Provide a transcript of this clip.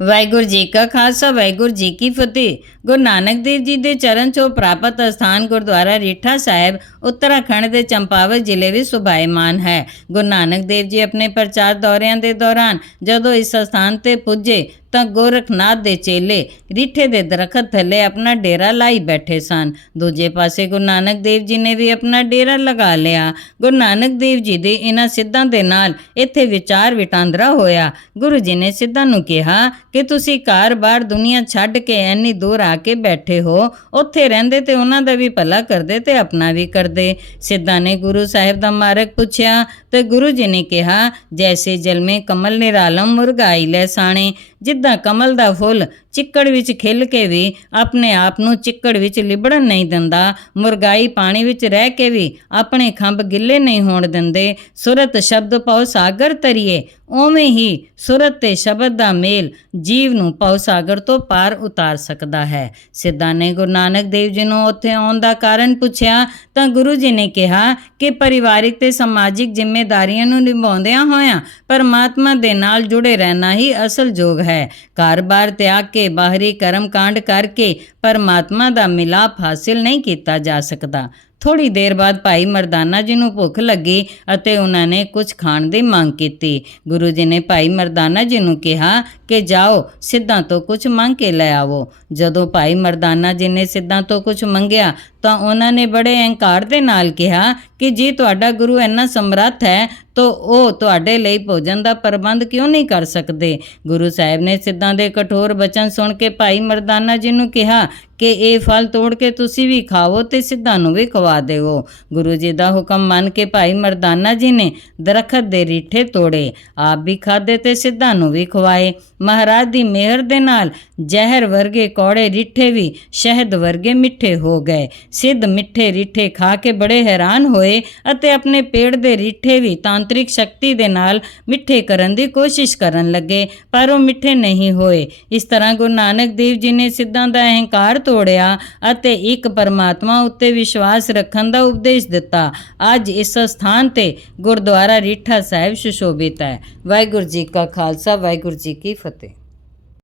ਵਾਹਿਗੁਰੂ ਜੀ ਕਾ ਖਾਲਸਾ, ਵਾਹਿਗੁਰੂ ਜੀ ਕੀ ਫਤਿਹ। ਗੁਰੂ ਨਾਨਕ ਦੇਵ ਜੀ ਦੇ ਚਰਨ ਛੋਹ ਪ੍ਰਾਪਤ ਸਥਾਨ ਗੁਰਦੁਆਰਾ ਰੀਠਾ ਸਾਹਿਬ, ਉੱਤਰਾਖੰਡ ਦੇ ਚੰਪਾਵਤ ਜ਼ਿਲ੍ਹੇ ਵਿੱਚ ਸੁਭਾਇਮਾਨ ਹੈ। ਗੁਰੂ ਨਾਨਕ ਦੇਵ ਜੀ ਆਪਣੇ ਪ੍ਰਚਾਰ ਦੌਰਿਆਂ ਦੇ ਦੌਰਾਨ ਜਦੋਂ ਇਸ ਸਥਾਨ ਤੇ ਪੁੱਜੇ ਤਾਂ ਗੋਰਖਨਾਥ ਦੇ ਚੇਲੇ ਰੀਠੇ ਦੇ ਦਰਖਤ ਥੱਲੇ ਆਪਣਾ ਡੇਰਾ ਲਾਈ ਬੈਠੇ ਸਨ। ਦੂਜੇ ਪਾਸੇ ਗੁਰੂ ਨਾਨਕ ਦੇਵ ਜੀ ਨੇ ਵੀ ਆਪਣਾ ਡੇਰਾ ਲਗਾ ਲਿਆ। ਗੁਰੂ ਨਾਨਕ ਦੇਵ ਜੀ ਦੇ ਇਹਨਾਂ ਸਿੱਧਾਂ ਦੇ ਨਾਲ ਇੱਥੇ ਵਿਚਾਰ ਵਟਾਂਦਰਾ ਹੋਇਆ। ਗੁਰੂ ਜੀ ਨੇ ਸਿੱਧਾਂ ਨੂੰ ਕਿਹਾ ਕਿ ਤੁਸੀਂ ਘਰ-ਬਾਰ ਦੁਨੀਆ ਛੱਡ ਕੇ ਐਨੀ ਦੂਰ ਆ ਕੇ ਬੈਠੇ ਹੋ। ਉੱਥੇ ਰਹਿੰਦੇ ਤੇ ਉਹਨਾਂ ਦਾ ਵੀ ਭਲਾ ਕਰਦੇ ਤੇ ਆਪਣਾ ਵੀ ਕਰਦੇ। ਸਿੱਧਾਂ ਨੇ ਗੁਰੂ ਸਾਹਿਬ ਦਾ ਮਾਰਗ ਪੁੱਛਿਆ ਤੇ ਗੁਰੂ ਜੀ ਨੇ ਕਿਹਾ, ਜੈਸੇ ਜਲ ਮੇ ਕਮਲ ਨਿਰਾਲਮ ਮੁਰਗਾਈ ਲੈ ਸਾਣੇ, ਜਿੱਦਾਂ ਕਮਲ ਦਾ ਫੁੱਲ ਚਿੱਕੜ ਵਿੱਚ ਖਿਲ ਕੇ ਵੀ ਆਪਣੇ ਆਪ ਨੂੰ ਚਿੱਕੜ ਵਿੱਚ ਲਿਬੜਨ ਨਹੀਂ ਦਿੰਦਾ। ਮੁਰਗਾਈ ਪਾਣੀ ਵਿੱਚ ਰਹਿ ਕੇ ਵੀ ਆਪਣੇ ਖੰਭ ਗਿੱਲੇ ਨਹੀਂ ਹੋਣ ਦਿੰਦੇ। ਸੁਰਤ ਸ਼ਬਦ ਪਾਉ ਸਾਗਰ ਤਰੀਏ ਉਵੇਂ ਹੀ ਸੁਰਤ ਤੇ ਸ਼ਬਦ ਦਾ ਮੇਲ ਜੀਵ ਨੂੰ ਪਾਉ ਸਾਗਰ ਤੋਂ ਪਾਰ ਉਤਾਰ ਸਕਦਾ ਹੈ। ਸਿੱਧਾ ਨੇ ਗੁਰੂ ਨਾਨਕ ਦੇਵ ਜੀ ਨੂੰ ਉੱਥੇ ਆਉਣ ਦਾ ਕਾਰਨ ਪੁੱਛਿਆ ਤਾਂ ਗੁਰੂ ਜੀ ਨੇ ਕਿਹਾ ਕਿ ਪਰਿਵਾਰਿਕ ਤੇ ਸਮਾਜਿਕ ਜ਼ਿੰਮੇਵਾਰੀਆਂ ਨੂੰ ਨਿਭਾਉਂਦਿਆਂ ਹੋਇਆਂ ਪਰਮਾਤਮਾ ਦੇ ਨਾਲ ਜੁੜੇ ਰਹਿਣਾ ਹੀ ਅਸਲ ਜੋਗ ਹੈ। ਕਾਰੋਬਾਰ ਤਿਆਗ ਕੇ ਬਾਹਰੀ ਕਰਮ ਕਾਂਡ ਕਰਕੇ ਪਰਮਾਤਮਾ ਦਾ ਮਿਲਾਪ ਹਾਸਿਲ ਨਹੀਂ ਕੀਤਾ ਜਾ ਸਕਦਾ। ਥੋੜੀ ਦੇਰ ਬਾਅਦ ਭਾਈ ਮਰਦਾਨਾ ਜੀ ਨੂੰ ਭੁੱਖ ਲੱਗੀ ਅਤੇ ਉਹਨਾਂ ਨੇ ਕੁਝ ਖਾਣ ਦੀ ਮੰਗ ਕੀਤੀ। ਗੁਰੂ ਜੀ ਨੇ ਭਾਈ ਮਰਦਾਨਾ ਜੀ ਨੂੰ ਕਿਹਾ ਕਿ ਜਾਓ, ਸਿੱਧਾਂ ਤੋਂ ਕੁਝ ਮੰਗ ਕੇ ਲੈ ਆਵੋ। ਜਦੋਂ ਭਾਈ ਮਰਦਾਨਾ ਜੀ ਨੇ ਸਿੱਧਾਂ ਤੋਂ ਕੁਝ ਮੰਗਿਆ ਤਾਂ ਉਹਨਾਂ ਨੇ ਬੜੇ ਅਹੰਕਾਰ ਦੇ ਨਾਲ ਕਿਹਾ ਕਿ ਜੇ ਤੁਹਾਡਾ ਗੁਰੂ ਇੰਨਾ ਸਮਰੱਥ ਹੈ, ਤਾਂ ਉਹ ਤੁਹਾਡੇ ਲਈ ਭੋਜਨ ਦਾ ਪ੍ਰਬੰਧ ਕਿਉਂ ਨਹੀਂ ਕਰ ਸਕਦੇ? ਗੁਰੂ ਸਾਹਿਬ ਨੇ ਸਿੱਧਾਂ ਦੇ ਕਠੋਰ ਬਚਨ ਸੁਣ ਕੇ ਭਾਈ ਮਰਦਾਨਾ ਜੀ ਨੂੰ ਕਿਹਾ ਕਿ ਇਹ ਫਲ ਤੋੜ ਕੇ ਤੁਸੀਂ ਵੀ ਖਾਵੋ ਤੇ ਸਿੱਧਾਂ ਨੂੰ ਵੀ ਖਵਾ ਦੇਵੋ ਗੁਰੂ ਜੀ ਦਾ ਹੁਕਮ ਮੰਨ ਕੇ ਭਾਈ ਮਰਦਾਨਾ ਜੀ ਨੇ ਦਰਖਤ ਦੇ ਰੀਠੇ ਤੋੜੇ, ਆਪ ਵੀ ਖਾਦੇ ਤੇ ਸਿੱਧਾਂ ਨੂੰ ਵੀ ਖਵਾਏ। ਮਹਾਰਾਜ ਦੀ ਮਿਹਰ ਦੇ ਨਾਲ ਜ਼ਹਿਰ ਵਰਗੇ ਕੌੜੇ ਰੀਠੇ ਵੀ ਸ਼ਹਿਦ ਵਰਗੇ ਮਿੱਠੇ ਹੋ ਗਏ। ਸਿੱਧ ਮਿੱਠੇ ਰੀਠੇ ਖਾ ਕੇ ਬੜੇ ਹੈਰਾਨ ਹੋਏ ਹੋਏ ਅਤੇ ਆਪਣੇ ਪੇੜ ਦੇ ਰੀਠੇ ਵੀ ਤਾਂਤਰਿਕ ਸ਼ਕਤੀ ਦੇ ਨਾਲ ਮਿੱਠੇ ਕਰਨ ਦੀ ਕੋਸ਼ਿਸ਼ ਕਰਨ ਲੱਗੇ, ਪਰ ਉਹ ਮਿੱਠੇ ਨਹੀਂ ਹੋਏ। ਇਸ ਤਰ੍ਹਾਂ ਗੁਰੂ ਨਾਨਕ ਦੇਵ ਜੀ ਨੇ ਸਿੱਧਾਂ ਦਾ ਅਹੰਕਾਰ ਤੋੜਿਆ ਅਤੇ ਇੱਕ ਪਰਮਾਤਮਾ ਉੱਤੇ ਵਿਸ਼ਵਾਸ ਰੱਖਣ ਦਾ ਉਪਦੇਸ਼ ਦਿੱਤਾ। ਅੱਜ ਇਸ ਸਥਾਨ ਤੇ ਗੁਰਦੁਆਰਾ ਰੀਠਾ ਸਾਹਿਬ ਸੁਸ਼ੋਭਿਤ ਹੈ। ਵਾਹਿਗੁਰੂ ਜੀ ਕਾ ਖਾਲਸਾ, ਵਾਹਿਗੁਰੂ ਜੀ ਕੀ ਫਤਿਹ।